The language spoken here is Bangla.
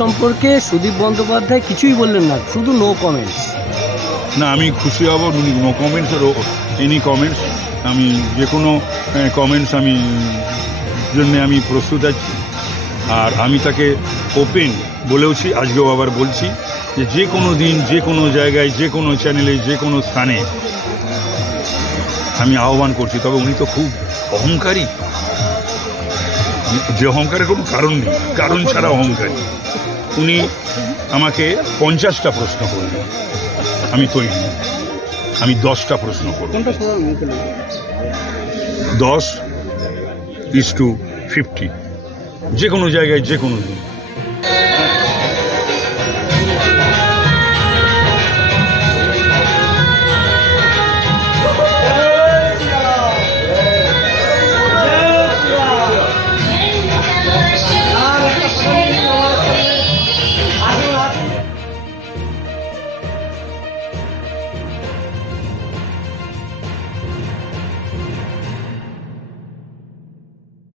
সম্পর্কে সুদীপ বন্দ্যোপাধ্যায় কিছুই বললেন না, শুধু নো কমেন্টস। না, আমি খুশি হব নো কমেন্টস আর এনি কমেন্টস। আমি যে কোনো কমেন্টস আমি জন্য আমি প্রস্তুত আছি। আর আমি তাকে ওপেন বলেওছি, আজকেও আবার বলছি যে কোনো দিন যে কোনো জায়গায় যে কোনো চ্যানেলে যে কোনো স্থানে আমি আহ্বান করছি। তবে উনি তো খুব অহংকারী, যে অহংকারের কোনো কারণ নেই, কারণ ছাড়া অহংকারী। উনি আমাকে 50টা প্রশ্ন করবেন, আমি তৈরি। আমি 10টা প্রশ্ন করব। 10:50 যে কোনো জায়গায় যে কোনো দিন।